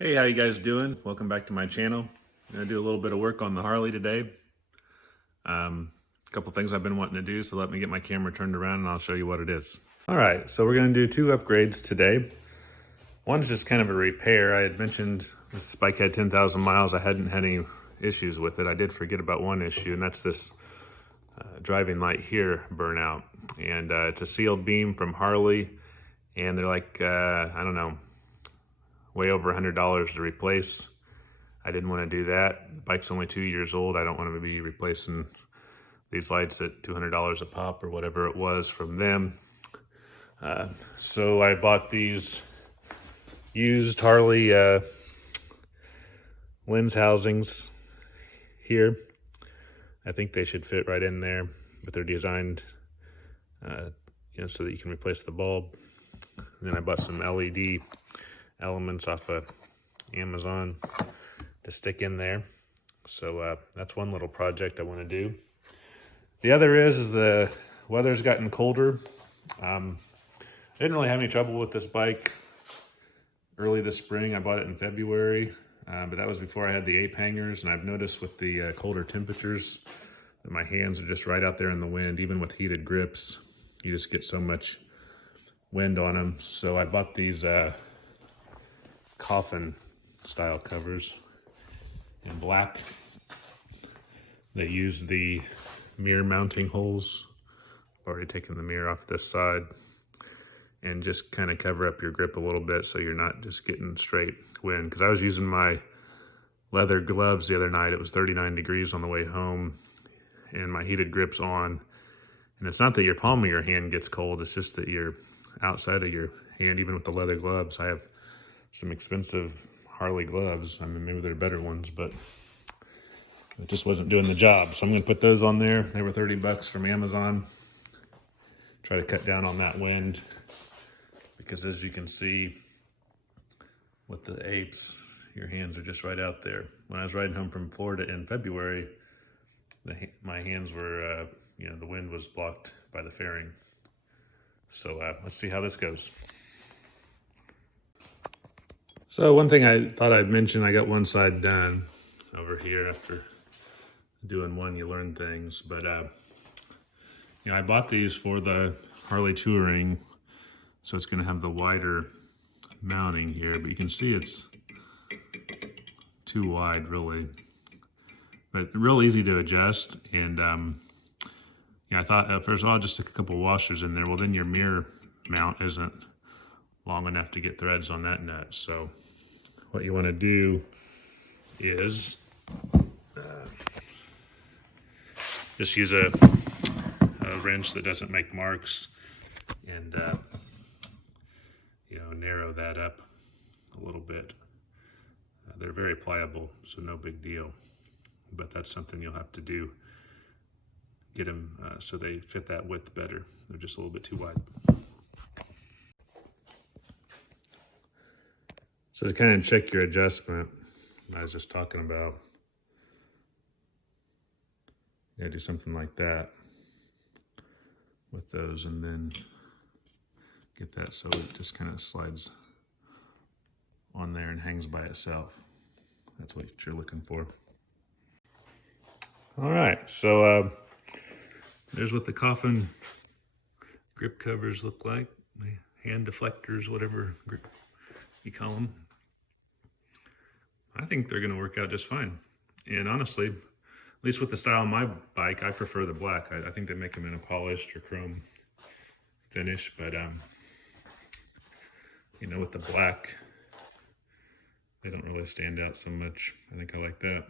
Hey, how you guys doing? Welcome back to my channel. I'm gonna do a little bit of work on the Harley today. A couple things I've been wanting to do, so let me get my camera turned around and I'll show you what it is. All right, so we're gonna do two upgrades today. One is just kind of a repair. I had mentioned this bike had 10,000 miles. I hadn't had any issues with it. I did forget about one issue, and that's this driving light here burnout. And it's a sealed beam from Harley, and they're like, I don't know, way over $100 to replace. I didn't want to do that. The bike's only 2 years old. I don't want to be replacing these lights at $200 a pop or whatever it was from them. So I bought these used Harley lens housings here. I think they should fit right in there, but they're designed so that you can replace the bulb. And then I bought some LED elements off of Amazon to stick in there. So that's one little project I want to do. The other is the weather's gotten colder. I didn't really have any trouble with this bike early this spring. I bought it in February, but that was before I had the ape hangers. And I've noticed with the colder temperatures that my hands are just right out there in the wind. Even with heated grips, you just get so much wind on them. So I bought these Coffin style covers in black. They use the mirror mounting holes. I've already taken the mirror off this side, and just kind of cover up your grip a little bit so you're not just getting straight wind. Because I was using my leather gloves the other night. It was 39 degrees on the way home, and my heated grip's on. And it's not that your palm of your hand gets cold, it's just that your outside of your hand, even with the leather gloves. I have some expensive Harley gloves. I mean, maybe they're better ones, but it just wasn't doing the job. So I'm gonna put those on there. They were 30 bucks from Amazon. Try to cut down on that wind, because as you can see with the apes, your hands are just right out there. When I was riding home from Florida in February, my hands were, the wind was blocked by the fairing. So let's see how this goes. So one thing I thought I'd mention, I got one side done over here. After doing one, you learn things. But I bought these for the Harley Touring, so it's going to have the wider mounting here. But you can see it's too wide, really. But real easy to adjust. And I thought first of all, just stick a couple washers in there. Well, then your mirror mount isn't long enough to get threads on that nut. So what you want to do is just use a wrench that doesn't make marks, and narrow that up a little bit. They're very pliable, so no big deal, but that's something you'll have to do. Get them so they fit that width better. They're just a little bit too wide. So to kind of check your adjustment, I was just talking about, do something like that with those, and then get that so it just kind of slides on there and hangs by itself. That's what you're looking for. All right, so there's what the Coffin grip covers look like. Hand deflectors, whatever grip you call them. I think they're going to work out just fine. And honestly, at least with the style of my bike, I prefer the black. I think they make them in a polished or chrome finish, but with the black, they don't really stand out so much. I think I like that.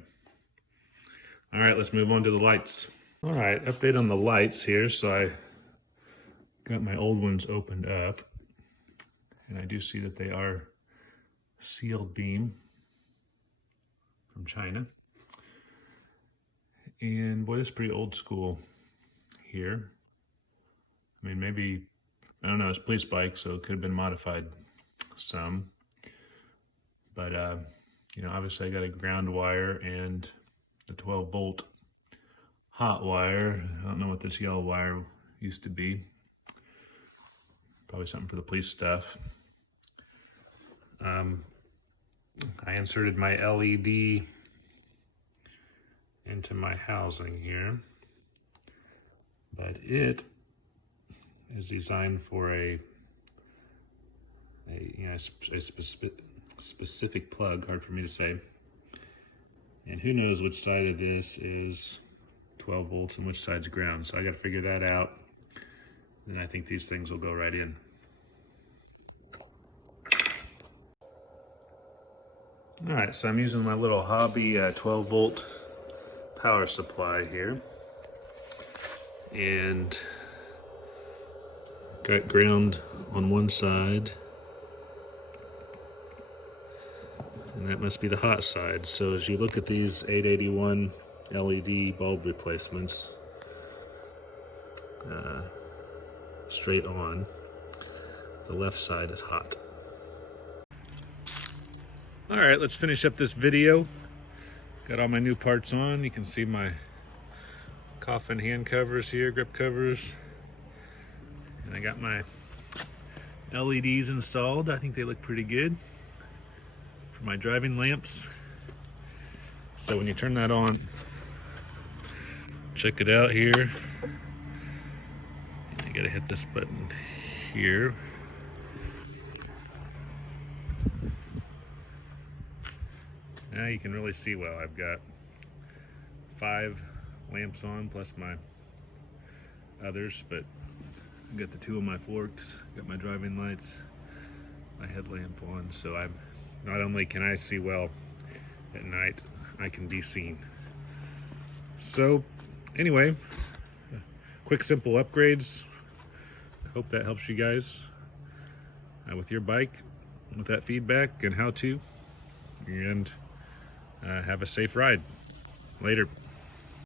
All right, let's move on to the lights. All right, update on the lights here. So I got my old ones opened up, and I do see that they are sealed beam from China. And boy, it's pretty old school here. I mean, maybe, I don't know, it's a police bike, so it could have been modified some. But, obviously I got a ground wire and the 12-volt hot wire. I don't know what this yellow wire used to be. Probably something for the police stuff. I inserted my LED into my housing here, but it is designed for a specific plug, hard for me to say. And who knows which side of this is 12 volts and which side's ground. So I got to figure that out. And I think these things will go right in. All right, so I'm using my little hobby 12 volt power supply here. And got ground on one side. And that must be the hot side. So as you look at these 881 LED bulb replacements, straight on, the left side is hot. All right, let's finish up this video. Got all my new parts on. You can see my Coffin hand covers here, grip covers. And I got my LEDs installed. I think they look pretty good for my driving lamps. So when you turn that on, check it out here. You gotta hit this button here. Now you can really see well. I've got 5 lamps on plus my others, but I've got the 2 of my forks, got my driving lights, my headlamp on, so I'm not only can I see well at night, I can be seen. So anyway, quick simple upgrades. I hope that helps you guys with your bike, with that feedback and how to, and have a safe ride. Later.